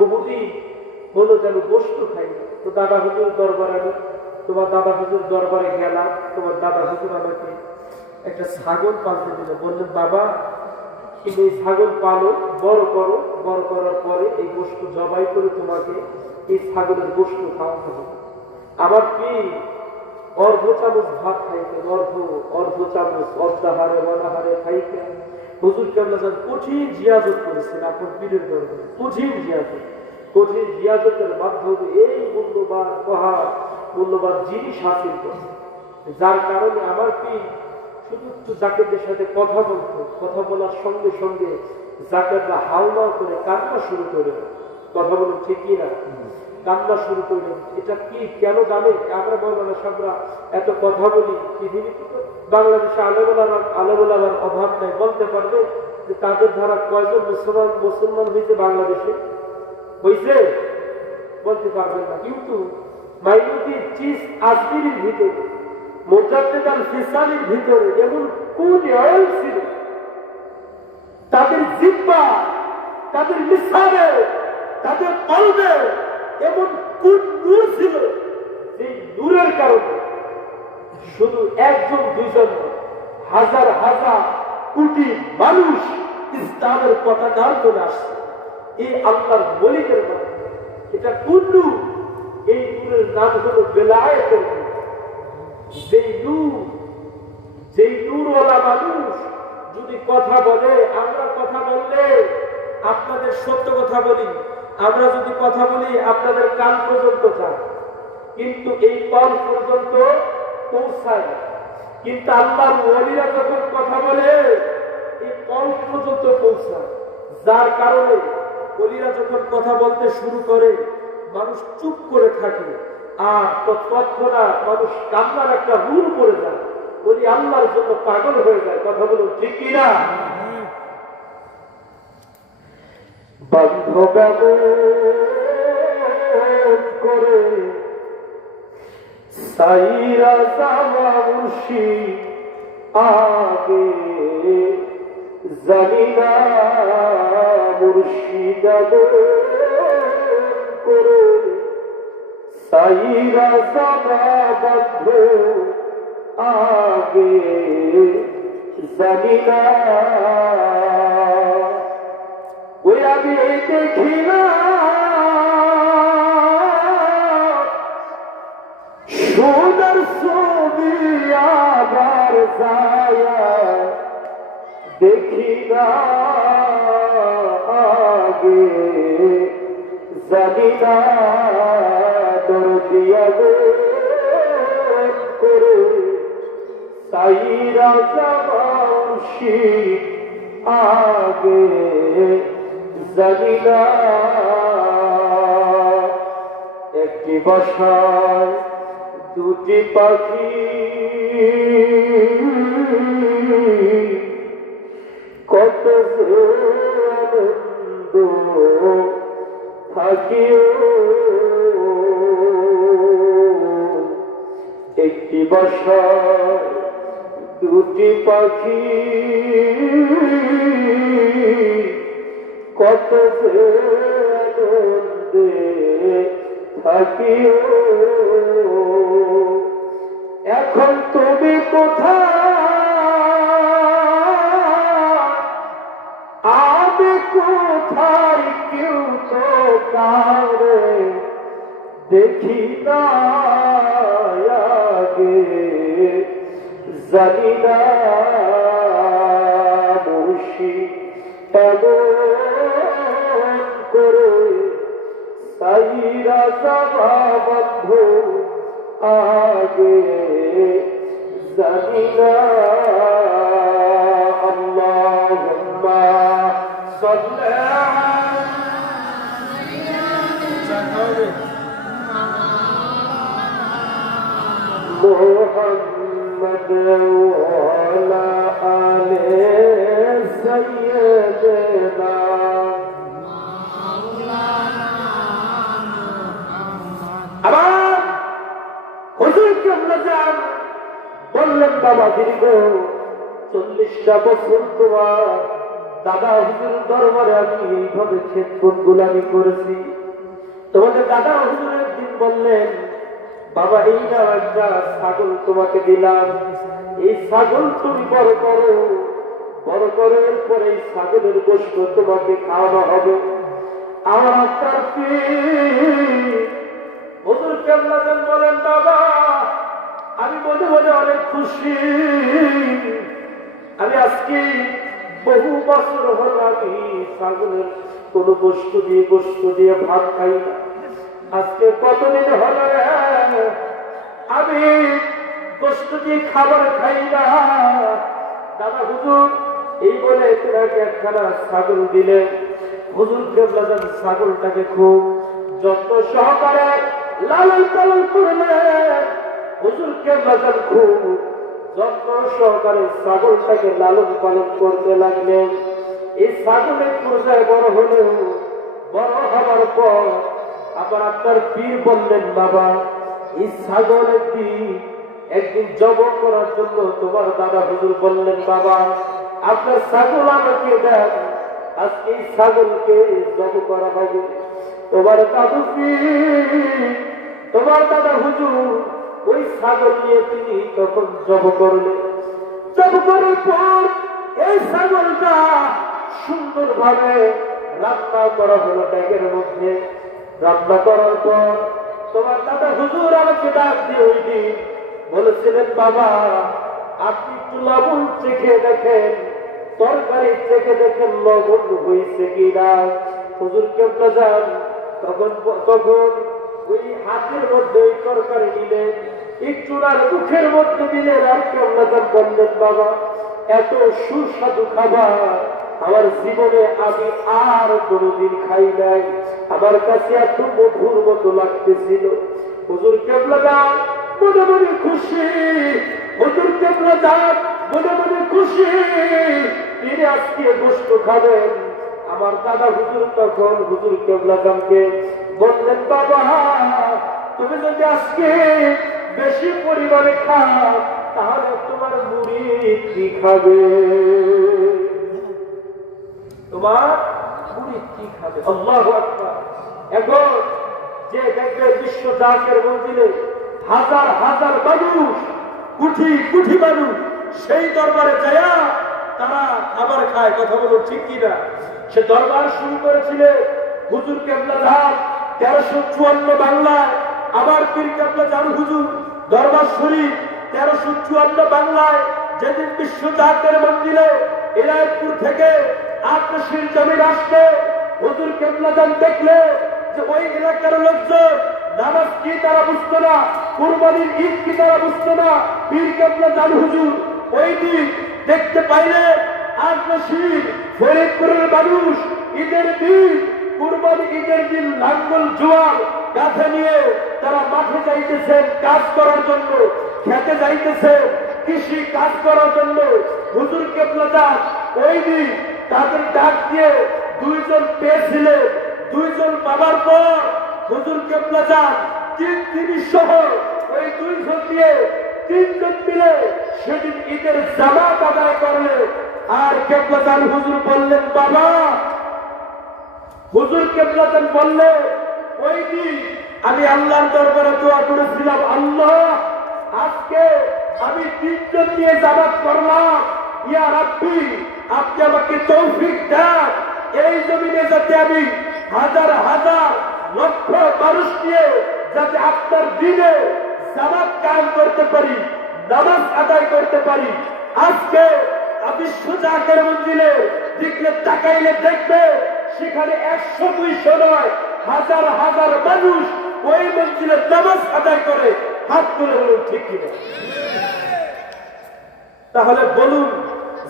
বহুদিন হলো যেন গোশত খাই না। তো দাদা হুজুর দরবারে, তোমার দাদা হুজুর দরবারে গেলাম। তোমার দাদা হুজুর আমাকে একটা ছাগল পালতে দিল। বললেন, বাবা এই ছাগল পালো, বড় করো, বড় করার পরে এই গোশত জবাই করে তোমাকে এই ছাগলের গোশত খাওয়াতে হবে। আমার কি অর্ধ চামচ ভাত খাইতেন, অর্ধ চামচ অর্ধাহারে অনাহারে খাইতেন। হুজুর কেমন কঠিন জিয়াজত করেছেন আপনার পীরের দরবারে, কঠিন জিয়াজতের মাধ্যমে এই মূল্যবান জিনিস হাসিল করছে, যার কারণে আমার পীর শুধু একটু জাকেরদের সাথে কথা বলতো, কথা বলার সঙ্গে সঙ্গে জাকেররা হাওয়া করে কান্না শুরু করে। কথা বলুন ঠিক কি না? কান্না শুরু করলেন। এটা কি কেন জানে? আমরা মৌলানা সাহেবরা এত কথা বলি, পৃথিবীতে তো বাংলাদেশে আলেমুলামার অভাব নাই। বলতে পারবে যে তাদের ধারা কয়জন মুসলমান হয়েছে বাংলাদেশে? হয়েছে? বলতে পারবেন না। কিন্তু মাইনুদ্দিন চিজ আজমিরের ভিতরে, মোজাদ্দেদ আল ফিসানির ভিতরে এমন কোন অয়েল ছিল, তাদের জিহ্বা, তাদের লিসানে, তাদের কলবে এমন কোন নূর ছিল, যে নূরের কারণে শুধু একজন দুইজন হাজার হাজার কোটি মানুষ ইসলামের পতাকার চলে আসছে এই আল্লাহর ওলিদের মাধ্যমে। এটা কোন নূর? এই নূরের নাম হলো বেলায়েতের নূর। যেই নূরওয়ালা মানুষ যদি কথা বলে, আমরা কথা বললে আপনাদের সত্য কথা বলি, আমরা যদি কথা বলি আপনাদের কান পর্যন্ত যায়, কিন্তু এই কান পর্যন্ত পৌঁছায়। কিন্তু আল্লাহর ওলিরা যখন কথা বলে এই কান পর্যন্ত পৌঁছায়, যার কারণে ওলিরা যখন কথা বলতে শুরু করে মানুষ চুপ করে থাকে, আর তৎক্ষণাৎ মানুষ কান্নার একটা রূপ পড়ে যায়, ওলি আল্লাহর জন্য পাগল হয়ে যায়। কথা বলুন ঠিক কিনা? বান্ধব করে সাইরা জামা মুর্শিদ আগে জানিনা মুর্শিদ করে সাইরা জামা বন্ধ আগে জানিনা। ওই আগে দেখি না সুন্দর ছবি, আবার ছায়া দেখি না আগে জানি না। দরদিয়া করে সাইরা জামাউশি আগে জানি না। একটি বাসায় দুটি পাখি কত আনন্দ থাকিও। একটি বাসায় দুটি পাখি কত আনন্দে থাকিও। এখন তুমি কোথায়, আমি কোথায়, কেউ তো কারে দেখি না আগে জানি না। মুর্শিদ এমন করে সাইরা যাবা বন্ধু আগে জানি না। আল্লাহুম্মা সাল্লি মুহাম্মদ ওয়া আলা আলি সাইয়্যিদিনা। আবার হুজুর কেমনে যান বললেন, বাবা দীর্ঘ 40টা বছর তোমার দাদা হুজুরের দরবারে আমি এইভাবে খেদমত গোলামি করেছি। তোমাদের দাদা হুজুর একদিন বললেন, বাবা এই নাও একটা ছাগল তোমাকে দিলাম, এই ছাগল তুমি বড় করো, বড় করে এরপরে এই ছাগলের গোশত তোমাকে খাওয়ানো হবে। আমার আপনার হুজুর কেবলা বলেন, বাবা আমি মনে মনে অনেক খুশি, আমি আজকে বহু বছর হল আমি ছাগলের কোনো গোশত দিয়ে ভাত খাই না। আজকে কতদিন হল আমি গোশত দিয়ে খাবার খাই না। দাদা হুজুর এই বলে তোমাকে একখানা ছাগল দিলে। হুজুর কেবলা ছাগলটাকে খুব যত্ন সহকারে লালন পালন করলেন। হুজুর কেবলা খুব যত্ন সহকারে ছাগলটাকে লালন পালন করতে লাগলেন। এই ছাগলের পর্যায়ে বড় হলেও বড় হওয়ার পর আবার আপনার পীর বললেন, বাবা এই ছাগল একদিন জব করার জন্য তোমার দাদা হুজুর বললেন, বাবা আপনার ছাগল আমাকে দেন, আজকে এই ছাগলকে জব করা হবে। তোমার দাদু তোমার দাদা হুজুর ওই ছাগল নিয়ে তিনি তখন জব করলেন। জব করার পর এই ছাগলটা সুন্দরভাবে রান্না করা হলো ব্যাগের মধ্যে। রান্না করার পর তোমার দাদা হুজুর আমাকে ডাক দিয়ে ওই দিন বলেছিলেন, বাবা আপনি একটু লবণ চেখে দেখেন, তরকারি চেখে দেখেন লবণ হয়েছে কিনা। হুজুর কেমন যান তখন ওই হাতের মধ্যে ওই তরকারি নিলেন, একটু আর মুখের মধ্যে দিলেন, আর কেমন যান বললেন, বাবা এত সুস্বাদু খাবার আমার জীবনে আমি আর কোনদিন খাই নাই, আমার কাছে এত মধুর মতো লাগতেছিল। হুজুর কেবলা যান মনে মনে খুশি, হুজুর কেবলা যান মনে মনে খুশি, তিনি আজকে গোশত খাবেন। আমার দাদা হুজুর তখন হুজুর কেবলা যানকে বললেন, বাবা তুমি যদি আজকে বেশি পরিমাণে খাও তাহলে তোমার মুরিদ কি খাবে, তোমার মুরিদ কি খাবে। আল্লাহু আকবার। এখন যে দেখবে বিশ্ব দাসের মন্দিরে হাজার হাজার মানুষ, কোটি কোটি মানুষ সেই দরবারে যায় তারা খাবার খায়, কথা বলো ঠিক কিনা। সে দরবার শুরু করেছিলেন হুজুর কেবলা যান 1354 বাংলায়, আবার পীর কেবলা যান হুজুর দরবার শরীফ 1354 বাংলায়। যেদিন বিশ্ব জাতের মন্দিরে এলাইপুর থেকে আটশির জমির আসলে হুজুর কেবলা যান দেখলে যে ওই এলাকার লোকজন নামাজ কি তারা বুঝতো না, কুরবানির ঈদ কি তারা বুঝতো না। পীর কেবলা যান হুজুর ওই দিন দেখতে পাইলে আটশির ফরিদপুরের মানুষ ঈদের দিন, কুরবানি ঈদের দিন লাঙ্গল জোয়াল কাঁধে নিয়ে তারা মাঠে যাইতেছেন কাজ করার জন্য, খেতে যাইতেছেন কৃষি কাজ করার জন্য। হুজুর কেবলা যান ওই দিন তাদের ডাক দিয়ে দুইজন পেয়েছিলেন, দুইজন পাবার পর হুজুর কেবলা যান তিনি সহ ওই দুইজন দিয়ে তিনজন মিলে সেদিন ঈদের জামাত আদায় করলেন। আর কেবলা যান হুজুর বললেন, বাবা হুজুর কেবলা যান বললেন, ওই দিন আমি আল্লাহর দরবারে দোয়া করেছিলাম, আল্লাহ আজকে আমি তিনজন দিয়ে জামাত করলাম, ইয়া রাব্বি আপনি আমাকে তৌফিক দেন এই জমিনে যাতে আমি হাজার হাজার লক্ষ মানুষ নিয়ে যাতে আপনার দিনে জামাত কায়েম করতে পারি, নামাজ আদায় করতে পারি। আজকে বিশ্ব জাতের মন্দিরে দেখলে তাকাইলে দেখবে সেখানে 100-200 নয়, হাজার হাজার মানুষ ওই মন্দিরে নামাজ আদায় করে। হাত তুলে বলুন ঠিক কিনা। তাহলে বলুন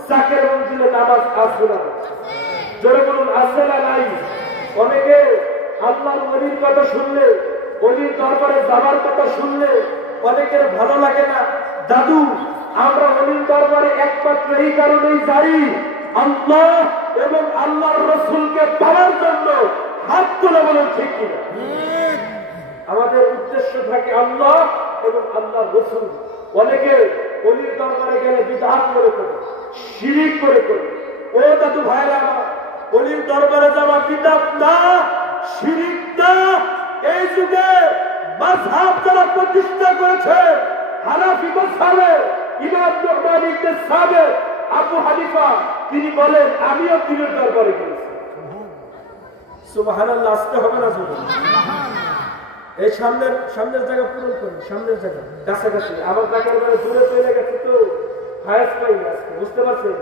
জাকের মন্দিরে নামাজ আছে না? জোরে বলুন আছে না নাই? অনেকে আল্লাহর ওলির কথা শুনলে, ওলির দরবারে যাবার কথা শুনলে অনেকের ভালো লাগে না। দাদু আমরা ওলির দরবারে একমাত্র এই কারণেই যাই আল্লাহ এবং আল্লাহর রসুলকে পাওয়ার জন্য। হাত তুলে বলুন ঠিক কিনা। আমাদের উদ্দেশ্য থাকে আল্লাহ এবং আল্লাহর রসুল। অনেকে ওলির দরবারে গেলে বিদআত করে, শিরিক করে, ও দাদু ভাইরা আমার, অলির দরবারে যাওয়া বিদআত না, শিরক না। এই যুগে মাযহাব যারা প্রতিষ্ঠা করেছে, হানাফি মাযহাবে ইমাম নু'মান ইবনে সাবিত, আবু হানিফা, তিনি বলেন আমিও পীরের দরবারে গেছি। সুবহানাল্লাহ, আসতে হবে না জোরে। এই সামনের জায়গা পূরণ করি, সামনের জায়গা কাছাকাছি। আমার জায়গার মানে দূরে চলে গেছে তো হায়াস পাই না, বুঝতে পারছেন?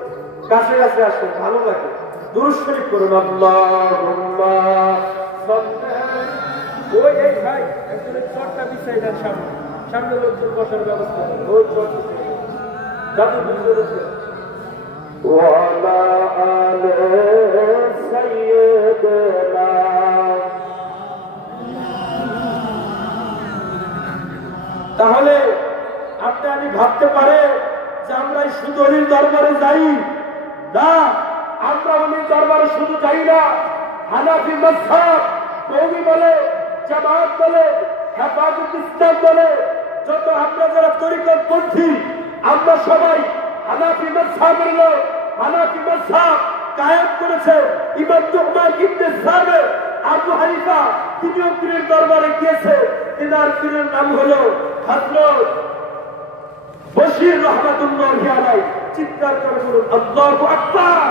কাছে কাছে আসেন, ভালো লাগে। দুরূদ শরীফ করুন। আল্লাহুম্মা সাল্লি। ওই এই ভাই একজনের চটটা বিছাই দেন সামনে, সামনে লোকজন বসার ব্যবস্থা করেন। ওই চট যাতে বুঝতে পারছেন। ওয়ালা আলে সাইয়্যিদিনা। তাহলে আপনি আমি ভাবতে পারে যে আমরা শুধু অলির দরবারে যাই না, আমরা অলির দরবারে শুধু যাই না। হানাফি মাযহাব, কওমি বলে, জামাত বলে, হেফাজত ইসলাম বলে, যত আমরা যারা তরিকতপন্থী, আমরা সবাই হানাফি মাযহাবের লোক। হানাফি মাযহাব কায়েম করেছে ইমাম নু'মান ইবনে সাবিত, আবু হানিফা, তিনিও পীরের দরবারে গিয়েছে। তিনার পীরের নাম হলো হযরত বশির রহমাতুল্লাহি আলাইহি। চিৎকার করে বলুন আল্লাহু আকবার।